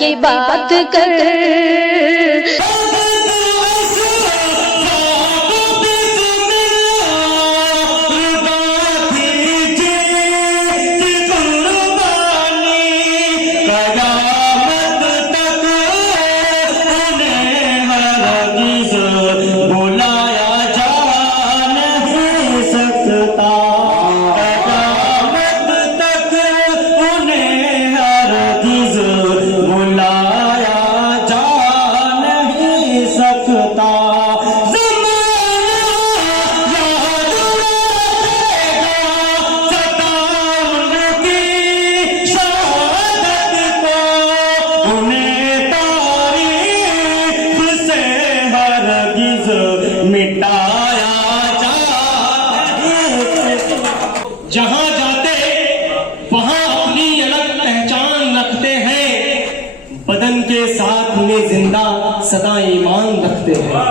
की बात कर। जहां जाते वहां अपनी अलग पहचान रखते हैं, बदन के साथ में जिंदा सदा ईमान रखते हैं।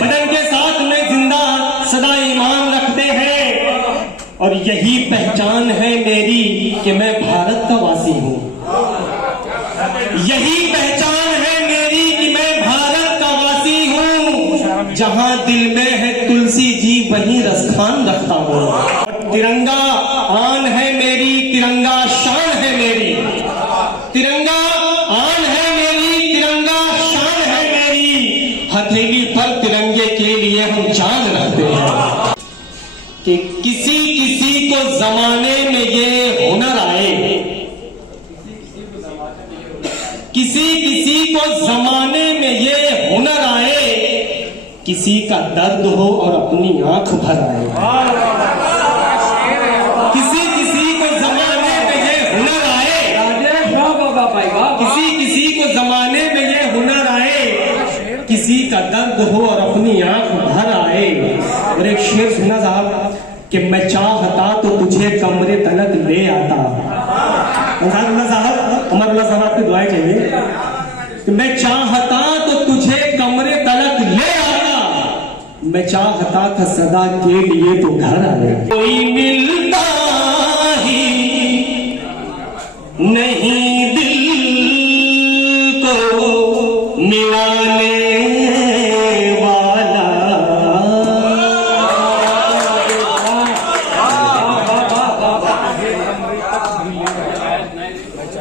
बदन के साथ में जिंदा सदा ईमान रखते हैं और यही पहचान है मेरी कि मैं भारत का वासी हूं। यही पहचान है मेरी कि मैं भारत का वासी हूं। जहां दिल में है तुलसी जी वहीं रसखान रखता हूं। तिरंगा आन है मेरी, तिरंगा शान है मेरी। तिरंगा आन है मेरी, तिरंगा शान है मेरी। हथेली पर तिरंगे के लिए हम जान रखते हैं कि किसी किसी को जमाने में ये हुनर आए, किसी किसी को जमाने में ये हुनर आए, किसी का दर्द हो और अपनी आंख भर आए। किसी किसी को जमाने में ये हुनर आए, किसी किसी को जमाने में ये हुनर आए, किसी का दर्द हो और अपनी आंख भर आए। और एक शेर सुना साहब कि मैं चाहता तो तुझे कमरे तलक ले आता। साहब उमर साहब आपकी दुआएं चाहिए कि मैं चाहता तो तुझे कमरे तलक ले आता, मैं चाहता था सदा के लिए तो घर आए। कोई मिलता ही नहीं दिल को मिलाने वाला,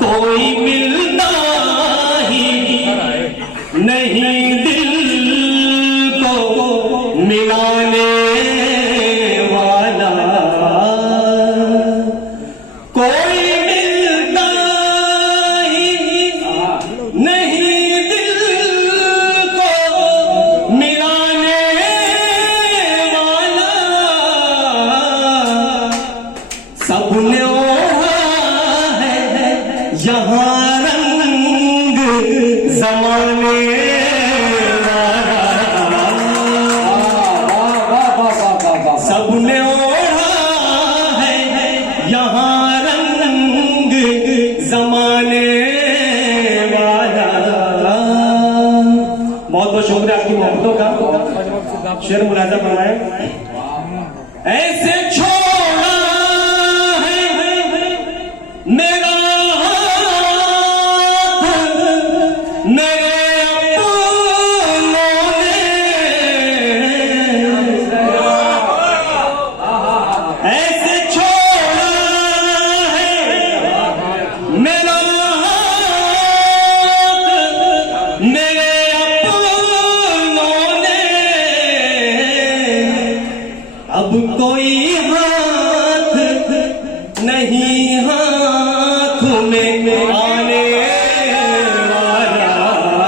कोई मिलता ही नहीं दिल को मिलाने वाला, कोई मिलता ही नहीं दिल को मिलाने वाला। सबने यहाँ रंग जमाने वाला, सबने ओढ़ा है यहाँ रंग जमाने वाला। बहुत बहुत शुक्रिया आपकी मोहब्बतों का। शेर मुलाजा बनाए। ऐसे छोड़ा है मेरा अब कोई हाथ नहीं हाथ में आने वाला,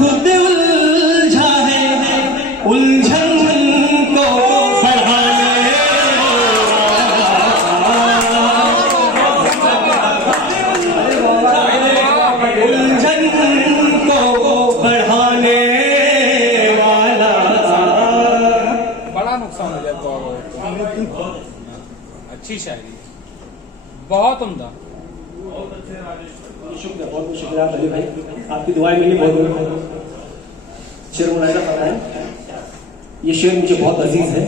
खुद उलझा है उलझन को बढ़ाने उलझन को बढ़ाने वाला। बड़ा नुकसान हो जाता है। अच्छी शायरी, बहुत उम्दा। शुक्रिया, बहुत बहुत शुक्रिया अली भाई, आपकी दुआएं मिली बहुत बहुत। शेर मुलायजा फरमाएं, ये शेर मुझे बहुत अजीज है।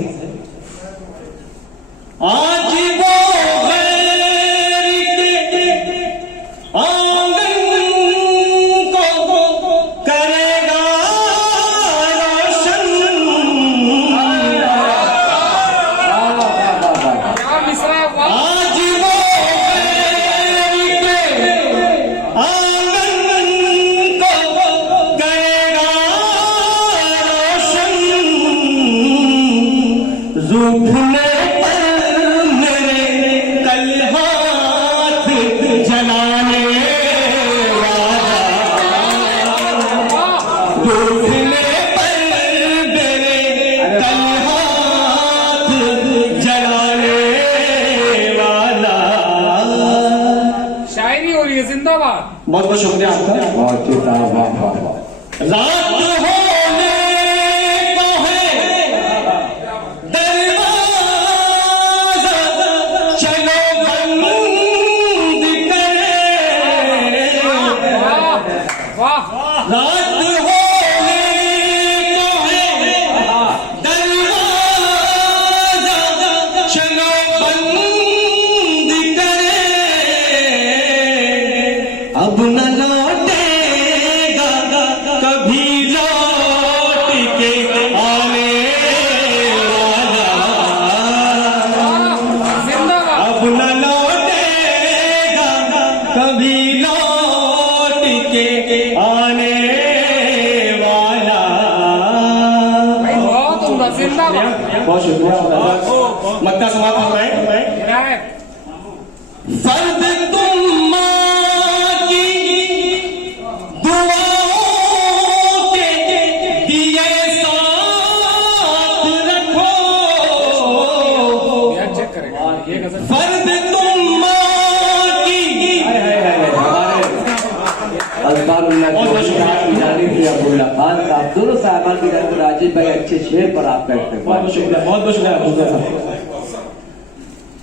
आज वो गैर के आंगन को करेगा रोशन। क्या मिसरा है, वाह। आज वो गैर के आंगन को करेगा रोशन। ज़ुल्फ़ने पर मेरे कल हाथ जलाने वाला। ज़ुल्फ़ने पर मेरे कल हाथ जलाने वाला। शायरी हो रही है, जिंदाबाद। बहुत बहुत शुक्रिया आपका। रात होने को है दरवाज़ा, चलो बंद करें। वाह रात होने को है दरवाज़ा, चलो बंद करें। अब न लौटेगा कभी लौट के आने वाला। जिंदाबाद। अब न लौटेगा कभी लौट के आने वाला। भाई बहुत उम्दा, जिंदाबाद। बहुत शुक्रिया। मक्का समाप्त फरमाएं। विनायक, फर्द तुम माँ की दुआओं के दिए साथ रखो। यार चेक करेगा ये गजल। फर्द तुम माँ की अब्दुल्ला खान साहब दोनों साहबान की तरफ राजीव भाई अच्छे शेर पर आप करते हैं। बहुत बहुत शुक्रिया, बहुत बहुत शुक्रिया अब्दुल्ला साहब।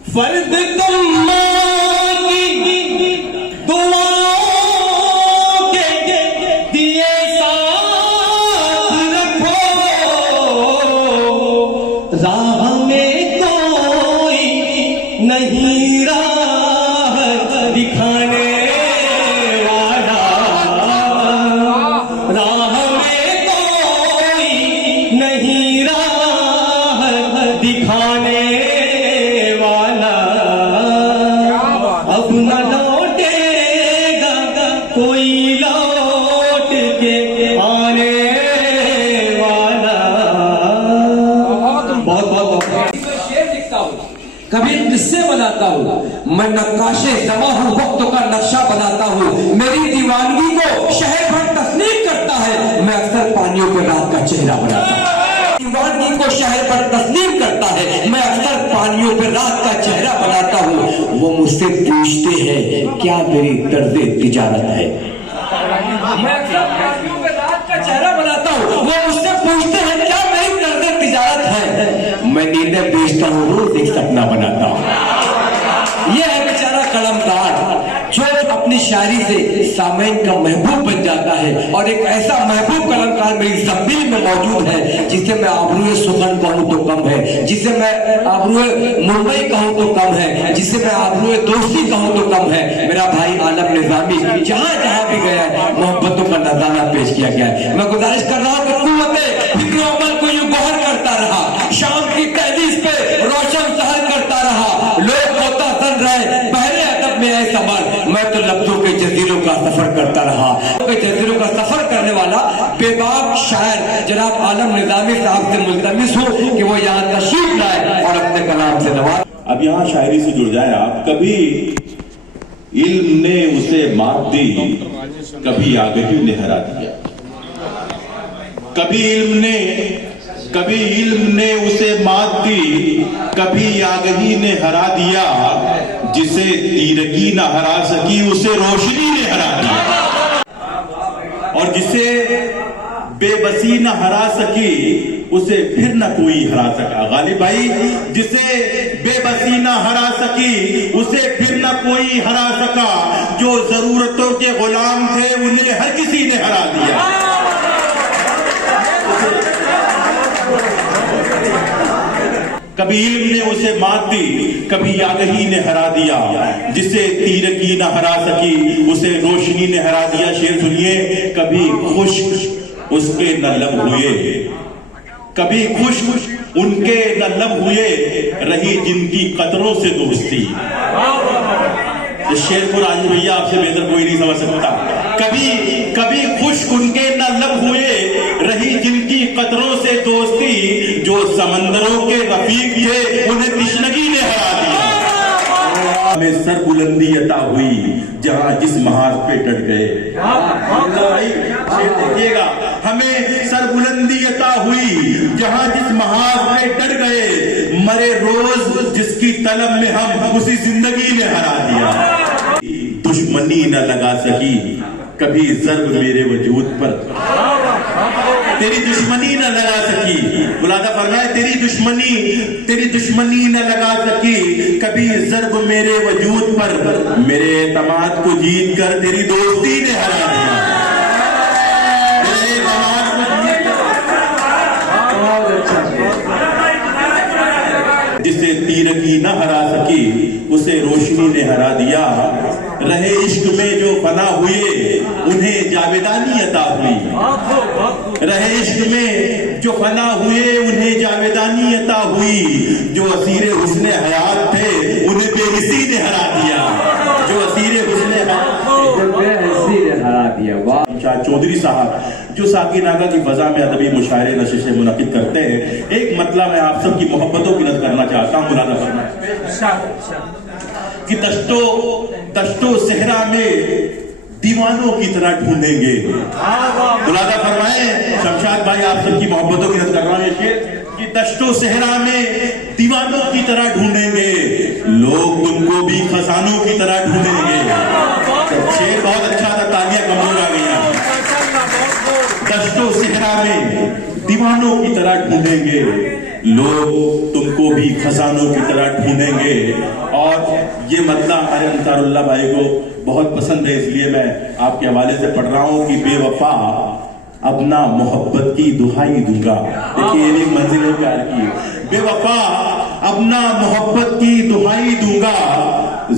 फर्द तुम माँ की दुआओं के दिए साथ रखो। राह में कोई नहीं राह दिखाने वाला। राह में कोई नहीं राह दिखाने वाला। अब न लौटेगा कोई लौट के आने वाला। बहुत बहुत शेर लिखता हूँ, कभी किस्से बनाता हूँ, मैं नक्काशे जमा हूँ, वक्त का नक्शा बनाता हूँ। मेरी दीवानगी को शहर भर तस्लीम करता है, मैं अक्सर पानियों के रात का चेहरा बनाता हूँ। दीवानगी को शहर भर तस्लीम करता है, मैं अक्सर पानियों पे रात का चेहरा बनाता हूँ। वो मुझसे पूछते हैं क्या मेरी दर्द तिजारत है। मैं अक्सर पानियों पे रात का चेहरा बनाता हूँ, वो मुझसे पूछते हैं क्या मेरी दर्द तिजारत है। मैं नींदें बेचता हूँ, रोज एक सपना बनाता हूँ। ये है बेचारा कलमकार जो अपनी शायरी से सामईन का महबूब बन जाता है। और एक ऐसा महबूब कलमकार मेरी जमीन में मौजूद है जिसे मैं आबरूए सुमन कहूँ तो कम है, जिसे मैं आबरूए मुंबई कहूँ तो कम है, जिसे मैं आबरूए दोस्ती कहूँ तो कम है। मेरा भाई आलम निजामी जहाँ जहाँ भी गया है मोहब्बतों का नजारा पेश किया गया है। मैं गुजारिश कर रहा हूँ कि कुव्वते फिक्र अमल को यूं बहर करता रहा, शाम की तहलीस पे रोशन सहर करता रहा, लोग होता सन रहे पहले अदब में ऐ समर। मैं तो लफ्जों के जजीरों का सफर करता रहा। जजीरों का सफर करने वाला बेबाक शायर जनाब आलम निजामी साहब से मुल्तमिस हूँ कि वो यहाँ तशरीफ लाए और अपने कलाम से नवाज। अब यहाँ शायरी से जुड़ जाए आप। कभी इल्म ने उसे मात दी, कभी आगही ने हरा दिया। कभी इल्म ने उसे मात दी, कभी आगही ने हरा दिया। जिसे तीरगी न हरा सकी उसे रोशनी ने हरा दिया, और जिसे बेबसी न हरा सकी उसे फिर न कोई हरा सका। गालिब भाई, जिसे बेबसी न हरा सकी उसे फिर न कोई हरा सका। जो जरूरतों के गुलाम थे उन्हें हर किसी ने हरा दिया। कभी इल्म ने उसे मात दी, कभी आगही ने हरा दिया। जिसे तीरगी न हरा सकी उसे रोशनी ने हरा दिया। शेर सुनिए, कभी खुश्क उसके न लब हुए, कभी खुश्क उनके न लब हुए, रही जिनकी कतरों से दोस्ती। इस शेर को राजू भैया आपसे बेहतर कोई नहीं समझ सकता। कभी खुश्क उनके न लब हुए, रही जिनकी कतरों से दोस्ती। जो समंदरों के रफीक थे उन्हें तिश्नगी ने हरा दिया। हमें सर बुलंदी अता हुई जहां जिस महाज पे डट गए। देखिएगा, हमें सर बुलंदी अता हुई जहां जिस महाज पे डट गए। मरे रोज जिसकी तलब में हम उसी जिंदगी ने हरा दिया। दुश्मनी न लगा सकी कभी जर्ब मेरे वजूद पर, तेरी दुश्मनी न लगा सकी। बुलादा फरमाए, तेरी दुश्मनी न लगा सकी कभी जर्ब मेरे वजूद पर। मेरे एतमाद को जीत कर तेरी दोस्ती ने हरा दिया। जिसे तीरगी न हरा सकी उसे रोशनी ने हरा दिया। रहे इश्क में जो फना हुए उन्हें जावेदानी अता हुई। रहे इश्क में जो फना हुए उन्हें जावेदानी अता हुई। जो असीरे हुस्ने हयात थे उन्हें बेहिसी ने हरा दिया। जो असीरे हुस्ने हरा दिया। वाह। चौधरी साहब जो साकी नागा की फजा में अदबी मुशायरे नशिशें मुनक़िद करते हैं, एक मतलब मैं आप सबकी मोहब्बतों की नज़र करना चाहता हूँ। मुलादा फरमाए कि तश्तो सहरा में दीवानों की तरह ढूंढेंगे। मुलादा फरमाए, शमशाद भाई आप सबकी मोहब्बतों की नज़र कर रहा हूँ ये शेर, कि तश्तो सहरा में दीवानों की तरह ढूंढेंगे। लोग तुमको भी खजानों की तरह ढूंढेंगे। शेर बहुत अच्छा था, तालियां कमजोर आ गई। तश्तो सहरा में दीवानों की तरह ढूंढेंगे, लोग तुमको भी खजानों की तरह ढूंढेंगे। और ये मतलब हमारे अंसारुल्लाह भाई को बहुत पसंद है, इसलिए मैं आपके हवाले से पढ़ रहा हूं कि बेवफा अपना मोहब्बत की दुहाई दूंगा। देखिए ये एक मंजिल है प्यार की। बेवफा अपना मोहब्बत की दुहाई दूंगा,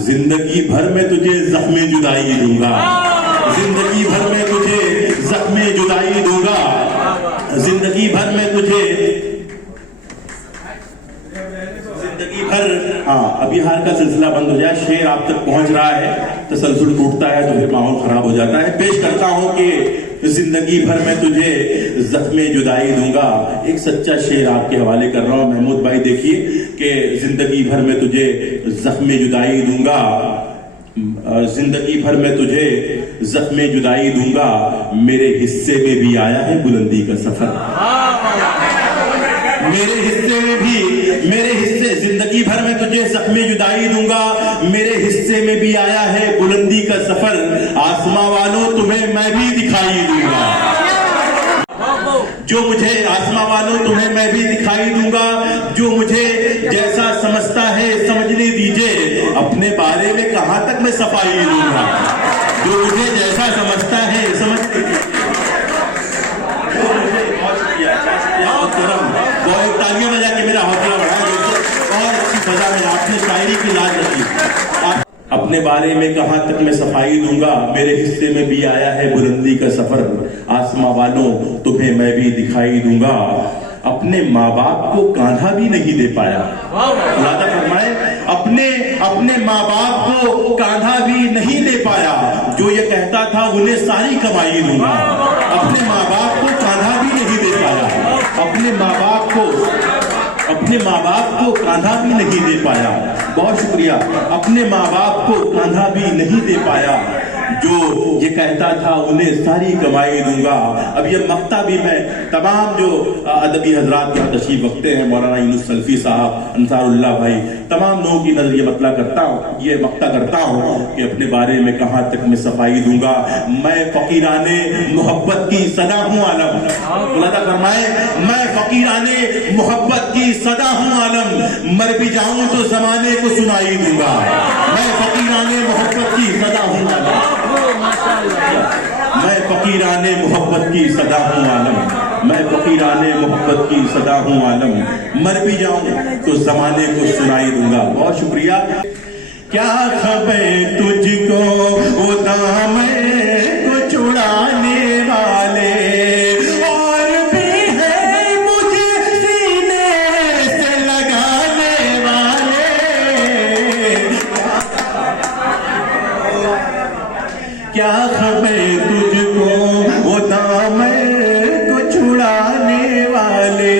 जिंदगी भर में तुझे जख्मे जुदाई दूंगा। जिंदगी भर में तुझे जख्मे जुदाई दूंगा। जिंदगी भर में तुझे हाँ, अभी हार का सिलसिला बंद हो जाए, शेर आप तक पहुंच रहा है, तसलसल टूटता है तो फिर माहौल खराब हो जाता है। पेश करता हूं कि जिंदगी भर में तुझे जख्मे जुदाई दूंगा। एक सच्चा शेर आपके हवाले कर रहा हूं महमूद भाई, देखिए कि जिंदगी भर में तुझे जख्मे जुदाई दूंगा। जिंदगी भर में तुझे जख्मे जुदाई दूंगा। मेरे हिस्से में भी आया है बुलंदी का सफर। मेरे हिस्से जिंदगी भर में तुझे जख्मे जुदाई दूंगा। मेरे हिस्से में भी आया है बुलंदी का सफर। आसमां वालों तुम्हें मैं भी दिखाई दूंगा। जो मुझे आसमां वालों तुम्हें मैं भी दिखाई दूंगा। जो मुझे जैसा समझता है समझने दीजिए, अपने बारे में कहां तक मैं सफाई दूंगा। जो मुझे जैसा समझता है समझ तालियां बजा के मेरा हौसला बढ़ाया। और अच्छी फजा में आपने शायरी की लाज रखी। अपने बारे में कहां तक मैं सफाई दूंगा। मेरे हिस्से में भी आया है बुलंदी का सफर। आसमां वालों तुम्हें मैं भी दिखाई दूंगा। अपने माँ बाप को कांधा भी नहीं दे पाया। मुलादा फरमाए, अपने माँ बाप को कांधा भी नहीं दे पाया। जो ये कहता था उन्हें सारी कमाई दूंगा। अपने माँ बाप को कांधा भी नहीं दे पाया। अपने माँ बाप को कांधा भी नहीं दे पाया। बहुत शुक्रिया। अपने माँ बाप को कांधा भी नहीं दे पाया। जो ये कहता था उन्हें सारी कमाई दूंगा। अब ये मक्ता भी मैं तमाम जो अदबी हजरात यहाँ तशरीफ रखते हैं, मौलाना यूनुस सल्फी साहब, अंसारुल्लाह भाई, तमाम लोगों की नजर ये मतला करता हूँ, ये मक्ता करता हूँ कि अपने बारे में कहाँ तक मैं सफाई दूंगा। मैं फकीराने मोहब्बत की सदा हूँ आलम। खुदा फरमाए, मैं फकीराने मोहब्बत की सदा हूँ आलम, मर भी जाऊं तो जमाने को सुनाई दूंगा। मैं फकीराने मोहब्बत की सदा हूँ आलम, मैं फकीराने मोहब्बत की सदा हूँ आलम, मैं फकीराने मोहब्बत की सदा हूँ आलम, मर भी जाऊं तो जमाने को सुनाई दूंगा। बहुत शुक्रिया। क्या खबर तुझको वो दामन को छुड़ाने वाले, क्या खबर तुझको वो दामन को छुड़ाने वाले,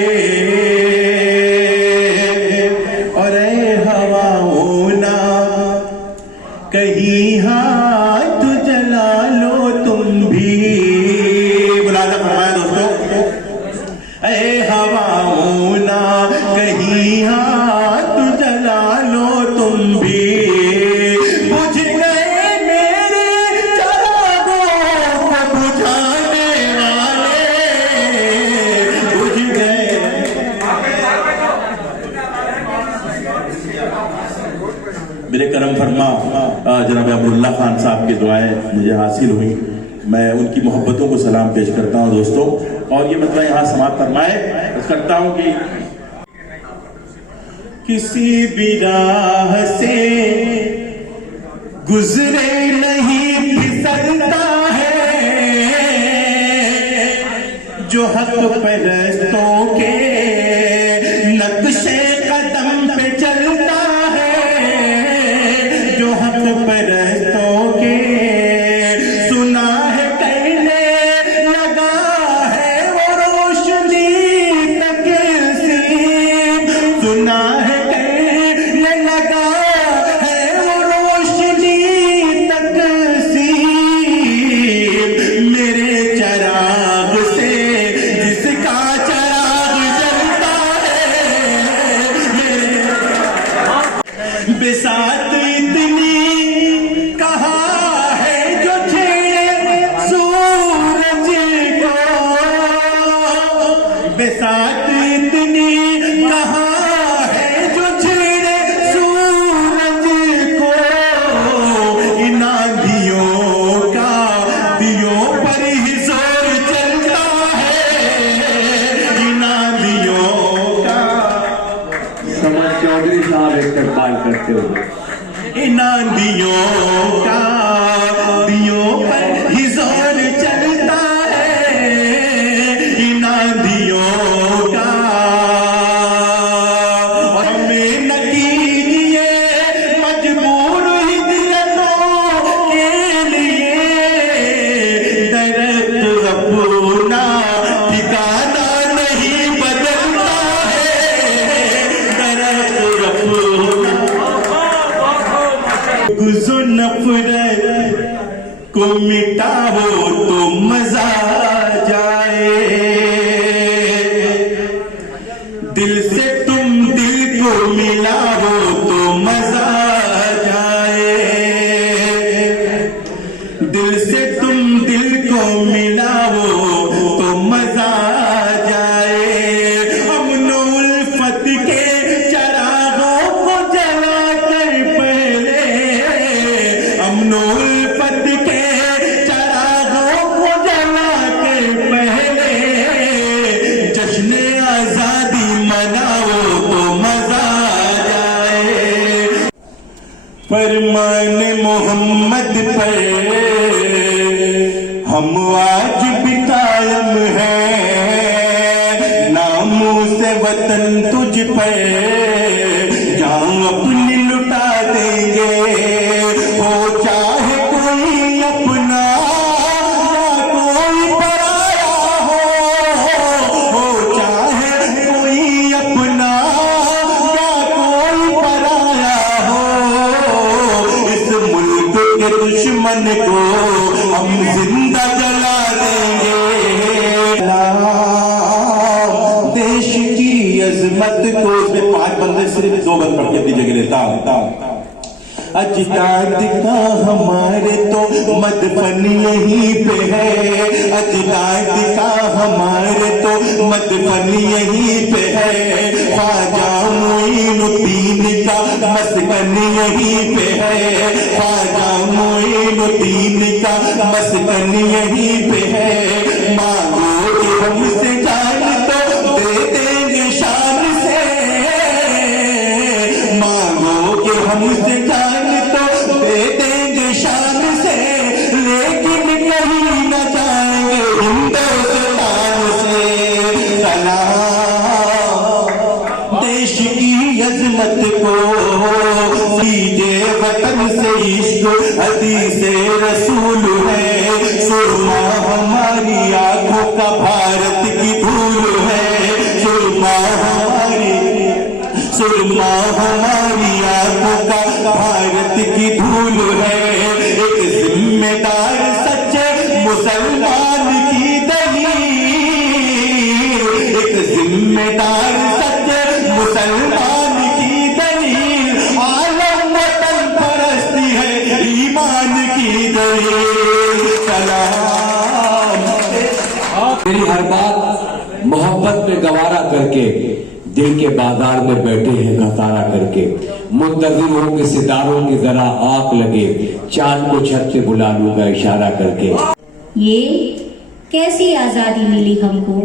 और हवाओं ना कहीं हाथ जला लो तुम भी। बुलाना फरमाया दोस्तों, ऐ हवाओं ना कहीं हाथ जला लो तुम भी, मेरे करम फरमा जनाब अब्दुल्ला खान साहब की दुआएं मुझे हासिल हुई। मैं उनकी मोहब्बतों को सलाम पेश करता हूं दोस्तों, और ये मतलब यहाँ समाप्त फरमाए करता हूं कि किसी भी राह से गुजरे नहीं फिसलता है, जो हक परस्तों के नक्शे कदम पे चलता है, जो हक परस्तों के सुना है कहने लगा है वो रोशनी तक सी, सुना है कहने लगा है वो रोशनी तक सी, मेरे चराग से जिसका चराग जलता है, मेरे बेसात इतनी कहाँ है जो छेड़े सूरज को, बेसात इतनी कहाँ है जो छेड़े सूरज को, इन आंधियों का दियों पर ही जोर चलता है, इन आंधियों का। समझ चौधरी साहब इस्तेमाल करते हुए, इन आंधियों का दियों पर ही जोर चलता है, इन आंधियों का। हमें न कीजिए मजबूर हिजरतों के लिए, दरख्त अपना ठिकाना नहीं बदलता है, दरख्त अपना। गुज़ो नफरत को मिटाओ तो मजा जाए, दिल से तुम दिल को मिलाओ तो मजा जाए, दिल से तुम दिल को मिलाओ तो मजा जाए। अमन उल्फत के चरागों को जला कर पहले, अमन उल्फत के चरागों को जला कर पहले, जश्न आजादी मनाओ तो मजा जाए। फरमान मोहम्मद पर हम आज भी कायम हैं, नामों से वतन तुझ पर जान अपनी लुटा देंगे, हो चाहे कोई अपना या कोई पराया हो चाहे कोई अपना या कोई पराया हो, इस मुल्क के दुश्मन को अजमत को इसमें 5 बंदे सिर्फ 2 बंद पढ़ के अपनी जगह लेता अजदाद का हमारे तो मदफन यहीं पे है, अजदाद का हमारे तो मदफन यहीं पे है, ख्वाजा मोइनुद्दीन का मस्कन यहीं पे है, ख्वाजा मोइनुद्दीन का मस्कन यहीं पे है। मांगो कि हमसे जान तो दे देंगे शान से, मांगो कि हमसे जान तो दे देंगे शान से, लेकिन कहीं न जाएंगे हिंदुस्तान से। सलाम देश की अजमत को, सीधे वतन से इश्क हदीसे रसूल है, सुरमा हमारी आंखों का भारत की धूल है, सुरमा हमारी आंखों का भारत की धूल है। एक जिम्मेदार सच्चे मुसलमान की दलील, एक जिम्मेदार सच्चे मुसलमान की दलील, आलम वतन परस्ती है ईमान की दलील। सलाम मेरी हर बात मोहब्बत में गवारा करके, दिल के बाजार में बैठे हैं घसारा करके, मुंतजिर हो के सितारों की जरा आंख लगे, चांद को छत से बुला लूंगा इशारा करके। ये कैसी आजादी मिली हमको,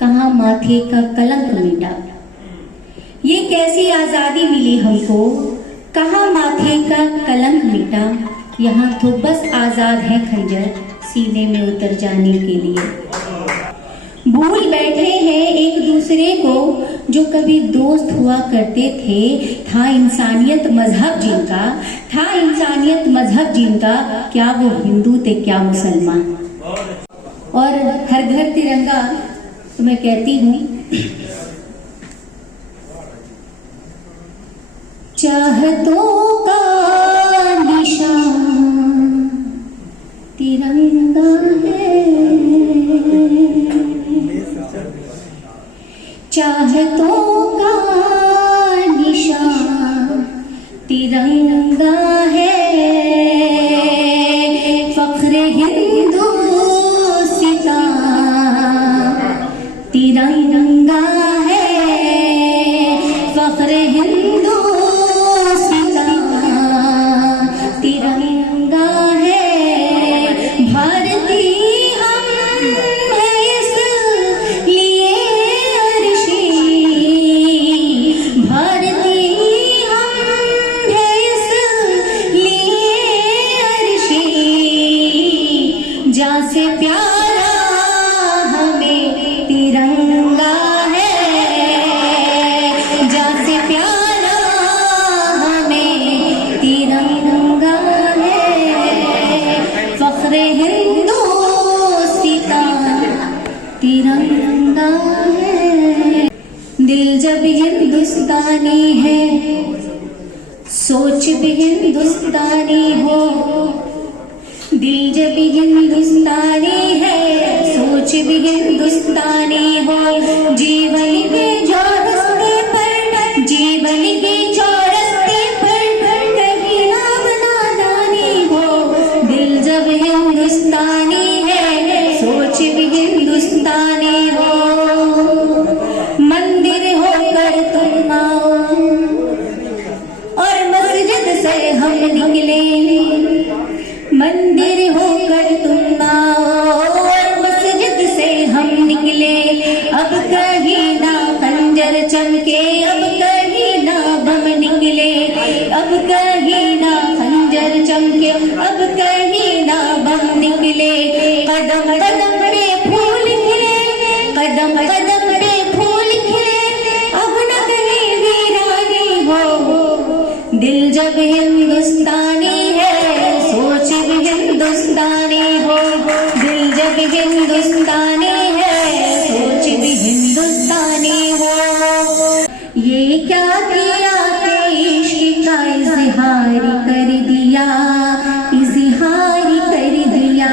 कहाँ माथे का कलंक मिटा। ये कैसी आजादी मिली हमको, कहाँ माथे का कलंक मिटा। यहाँ तो बस आजाद है खंजर सीने में उतर जाने के लिए। भूल बैठे हैं एक दूसरे को जो कभी दोस्त हुआ करते थे। था इंसानियत मजहब जिनका, था इंसानियत मजहब जिनका, क्या वो हिंदू थे क्या मुसलमान। और हर घर तिरंगा तो मैं कहती हूँ, चाहतों का निशान तिरंगा है, चाहतों का निशान तिरंगा है, फख्र हिंदुस्तान तिरंगा है, फख्र हिंदुस्तान तिरंगा है। भारतीय से प्यारा हमें तिरंगा है, जासे प्यारा हमें तिरंगा है, फख्र हिंदुस्तान तिरंगा है। दिल जब हिंदुस्तानी है, सोच भी हिंदुस्तानी हो। दिल जब हिंदुस्तानी है, सोच भी हिंदुस्तानी हो। जीवन के चौरस्ते पर, जीवन के चौरस्ते पर कहीं नाम नादानी हो। दिल जब हिंदुस्तानी है, सोच भी हिंदुस्तानी हो। मंदिर होकर तुम आओ और मस्जिद से हम निकले, मंदिर होकर तुम आओ और मस्जिद से हम निकले। अब कहीं ना खंजर चमके, अब कहीं ना बम निकले, अब कहीं ना खंजर चमके, अब कहीं ना बम निकले। कदम कदम पे फूल खिले, कदम कदम पे फूल खिले, अब न कहीं वीरानी हो। दिल जब हिंदुस्तानी है, सोच भी हिंदुस्तानी हो। दिल जब हिंदुस्तानी है, सोच भी हिंदुस्तानी हो। ये क्या किया कि इश्क का इज़हार कर दिया, इज़हार कर दिया।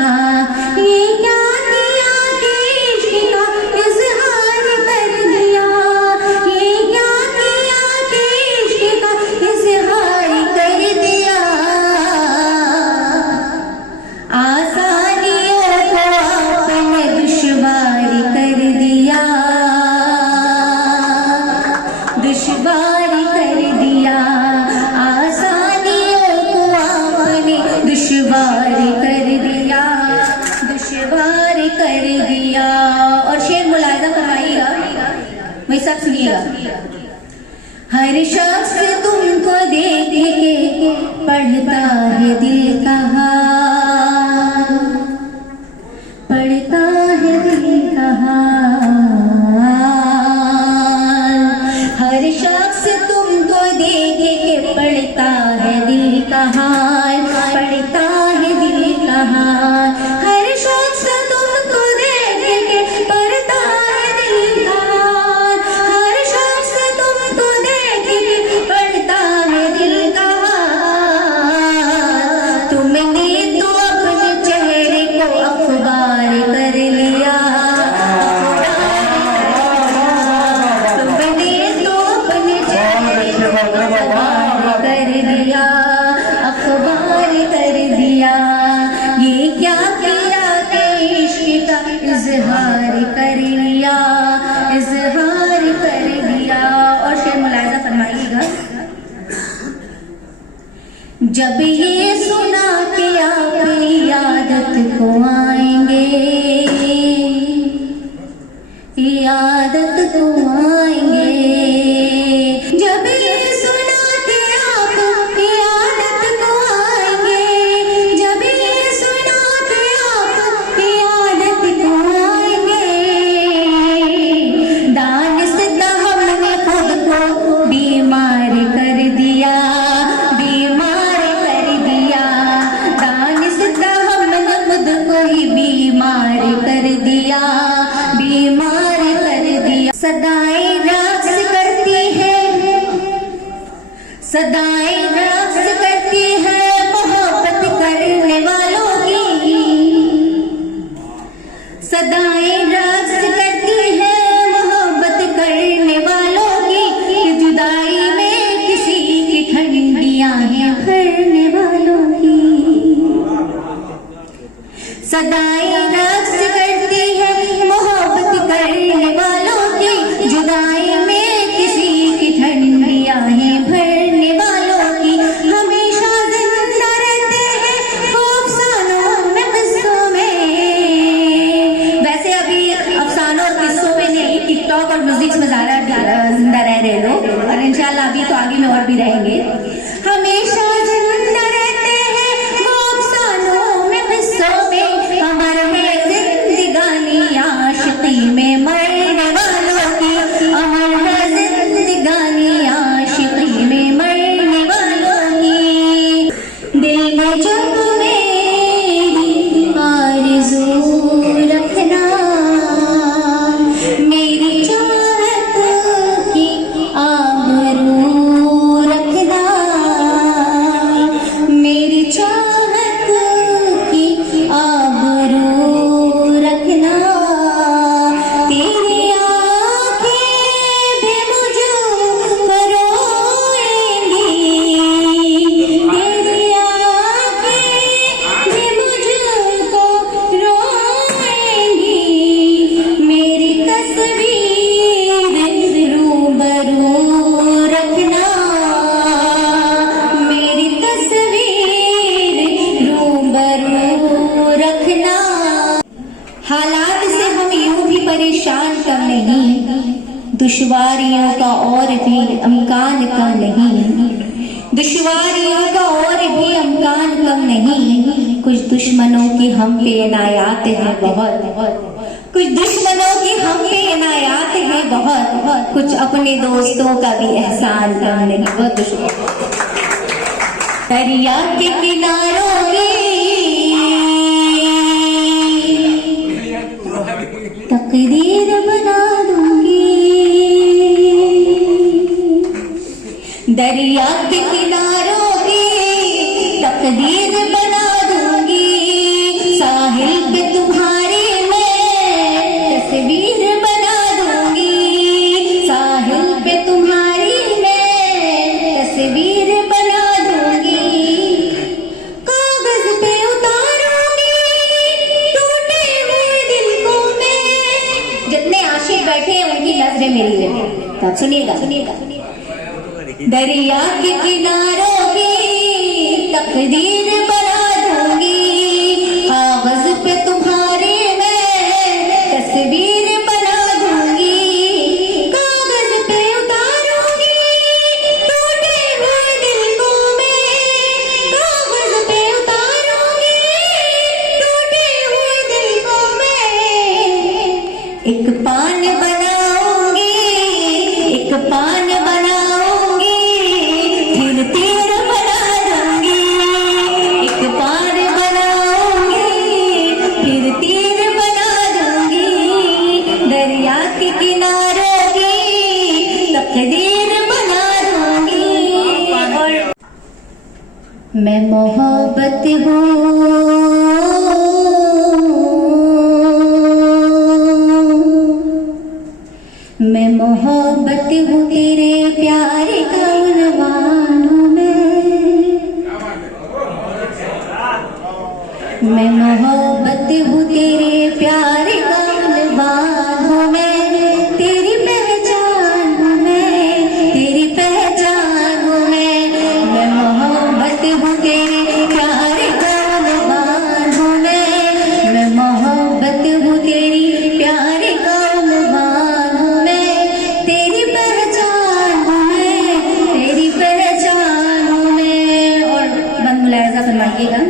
ये क्या किया कि इश्क का इज़हार कर दिया, ये सुनिएगा। हर शख्स तुमको देख के पढ़ता है दिल का हाल, पढ़ता है दिल का हाल। हर शख्स तुमको देख के पढ़ता है दिल का हाल, पढ़ता है दिल का हाल। हर शख्स तुमको देख के पढ़ता है दिल का हाल, हर शख्स तुमको देख के पढ़ता है दिल का हाल। तुमने तो अपने चेहरे को अखबार कर लिया, तुमने तो अपने चेहरे को अखबार कर दिया, अखबार कर दिया। ये क्या किया कि इश्क का इजहार कर लिया, इजहार कर दिया। और शेर मुलाहिजा फरमाइएगा। जब ये सुना कि आप यादत को आएंगे, यादत को आएंगे। जब ये सुना कि आप यादत को आएंगे, जब ये सुना कि आप यादत को आएंगे। दानिस्ता हमने खुद को बीमार कर दिया, बीमार कर दिया। दानिस्ता हमने खुद को ही बीमार कर दिया, बीमार कर दिया। सदाएं रक्स करती है, सदाएं रक्स करती है मोहब्बत करने वालों की, सदाएं रक्स करती है मोहब्बत करने वालों की। जुदाई में किसी की ठंडियां हैं भरने वालों की, सदाएं रक्स करती है मोहब्बत करने वालों की। जुदाई में किसी की ठंडियां हैं भरने वालों की। हमेशा जिंदा रहते हैं वो अफसानों में, किस्सों में। वैसे अभी अफसानों और किस्सों में नहीं, टिकटॉक और म्यूजिक में ज्यादा जिंदा रह रहे लोग, और इंशाल्लाह अभी तो आगे में और भी रहेंगे। हमेशा जिंदा रहते हैं वो अफसानों में, किस्सों में। अमर है जिंदगानी आशिकी में मरने वालों की, अमर है जिंदगानी आशिकी में मरने वालों की। दिल में जो मेरी आरज़ू रखना, मेरी चाहत की आबरू रखना, मेरी चाहत की आबरू रखना। तेरी आँखें भी मुझको रोएंगी, तेरी आँखें भी मुझको रोएंगी। मेरी तस्वीर रूबरू रखना, मेरी तस्वीर रूबरू रखना। हालात से हम यूं भी परेशान कम नहीं, दुश्वारियों का और भी अमकान कम नहीं, दुश्वारियों का और भी अमकान कम नहीं। कुछ दुश्मनों की हम पे इनायात है बहुत, कुछ दुश्मनों की हम पे इनायात है बहुत। कुछ अपने दोस्तों का भी एहसान कम नहीं, बहुत दुश्मन। दरिया के किनारों की तकदीर बना दूंगी, दरिया के किनारों की तकदीर बना दूंगी। साहिल पे तुम्हारी मैं तस्वीर बना दूंगी, साहिल पे तुम्हारी मैं तस्वीर बना दूंगी। कागज पे उतारूंगी टूटे हुए दिल को मैं। जितने आशिक बैठे हैं उनकी नजरें मेरी हैं। तो सुनिएगा, सुनिएगा। दरिया के किनारों की तकदीर बना दूंगी, कागज पे तुम्हारी मैं तस्वीर बना दूंगी। कागज पे की नारोगी तकदीर बना दूंगी। और मैं मोहब्बत हूँ, मैं मोहब्बत हूँ तेरे प्यार का उन्वान हूँ मैं मोहब्बत हूँ तेरे प्यार का उन्वान हूँ मैं, तेरी पहचान हूँ मैं, तेरी पहचान हूँ मैं मोहब्बत हूँ तेरे प्यार का उन्वान हूँ मैं मोहब्बत हूँ तेरी प्यार का उन्वान हूँ मैं, तेरी पहचान हूँ मैं, तेरी पहचान हूँ मैं। और बंद मुलायजा फरमाइएगा।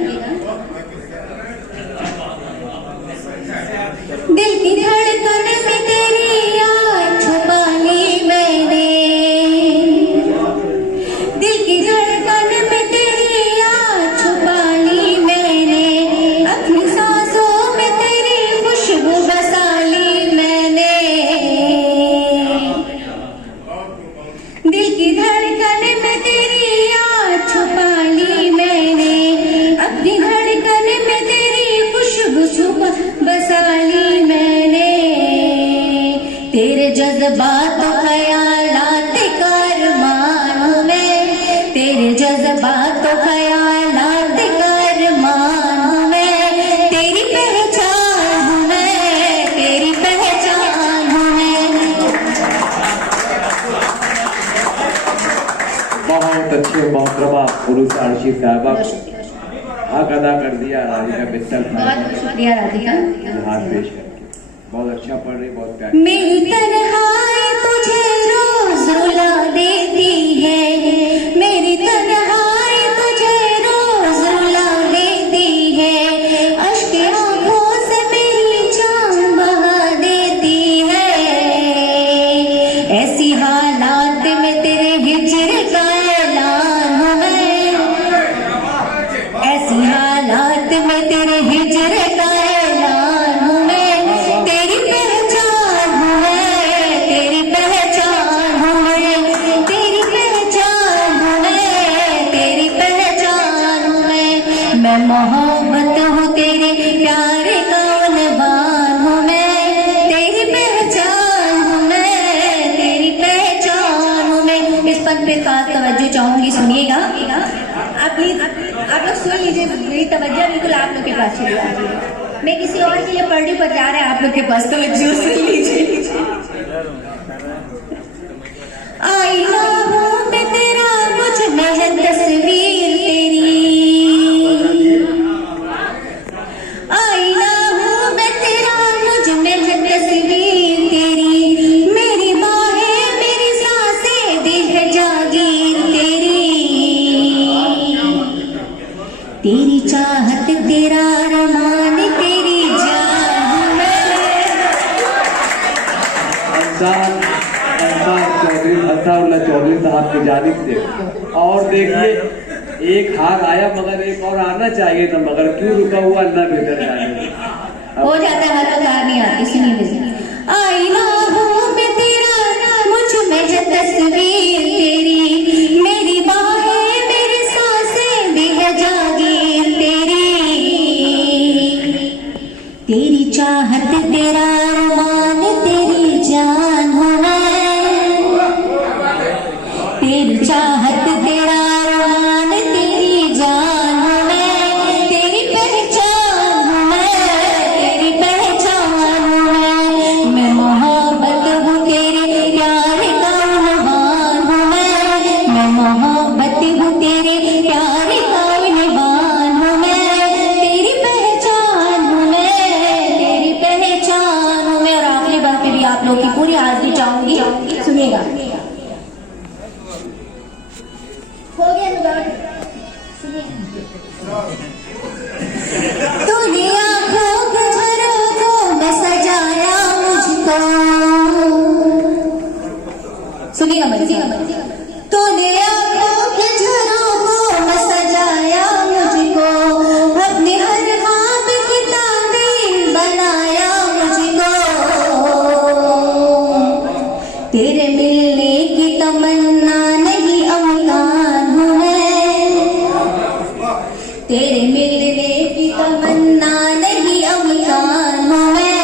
दिल की धड़कन में तेरी याद छुपा ली मैंने, दिल की धड़कन में तेरी याद छुपा ली मैंने, अपनी सांसों में तेरी खुशबू बसा ली मैंने। दिल की धड़कन में तेरी याद छुपा ली मैंने, अपनी धड़कन में तेरी खुशबू छुपा बसा ली मैंने। तेरे जज्बात ख्यालात का अरमान हूँ मैं, तेरे जज्बात ख्यालात का अरमान हूँ मैं, तेरी पहचान हूँ मैं, तेरी पहचान हूँ मैं। बहुत अच्छे मोहतरमा उर्स आरशी साहबा हक अदा कर दिया। राधिका बिस्तर बहुत शुक्रिया राधिका। हाथ पेश करके बहुत अच्छा पढ़ रही, बहुत प्यारी। मेरी तन्हाई तुझे रोज रुला देती है, मेरी तन्हाई तुझे रोज रुला देती है, अश्क आंखों से मेरी जान बहा देती है। ऐसी हालात में तेरे हिज्र का ऐलान हूँ मैं, ऐसी हालात में तेरे हिज्र का ऐलान हूँ मैं, तेरी पहचान हूँ मैं, तेरी पहचान हूँ मैं, तेरी पहचान हूँ मैं, तेरी पहचान हूँ मैं मोहब्बत हूँ तेरे प्यार का उन्वान हूँ मैं, तेरी पहचान हूँ मैं, तेरी पहचान हूँ मैं। इस पद पे खास तवज्जो चाहूंगी, सुनिएगा आप प्लीज, आप लोग सुन लीजिए, मेरी तवज्जो बिल्कुल आप लोग के पास चली जाए। मैं किसी और के लिए पढ़ रही पर जा रहा है आप लोग के पास, तवज्जो सुन लीजिए। आईना हूँ मैं तेरा, मुझ में है तस्वीर तेरी, आईना हूँ मैं तेरा, मुझ में है तस्वीर तेरी, मेरी बाहें मेरी सांसें दी है जागीर तेरी, तेरी चाहत तेरा अरमान तेरी जान हूँ मैं। अंसारुल्लाह चौधरी साहब की जानिब से। और देखिए एक हार आया मगर एक और आना चाहिए था, मगर क्यों रुका हुआ अल्लाह बेहतर जाने। हो जाता है, हर बार नहीं आती। सुनिए, आईना हूँ मैं तेरा, मुझ में है तस्वीर तेरी, मेरी बाहें मेरी सांसें भी है जागीर तेरी, तेरी चाहत तेरा अरमान तेरी जान हूँ मैं, तेरी चाहत तेरा अरमान तेरी जान हूँ मैं, तेरी पहचान हूँ मैं, तेरी पहचान हूँ मैं मोहब्बत हूँ तेरे प्यार का उन्वान हूँ मैं मोहब्बत हूँ तेरे प्यार का उन्वान हूँ मैं, तेरी पहचान हूँ मैं, तेरी पहचान हूँ मैं। और आखिरी बार पे भी आप लोग की पूरी हाजिरी चाहूंगी, सुनिएगा। हो गया तूने आँखों के झरोखों में सजाया मुझको, सुनिएगा मत, तूने आँखों के झरोखों में सजाया मुझको, अपने हर ख्वाब की ताबीर बनाया मुझको, मिलने की तमन्ना नहीं अब कानों में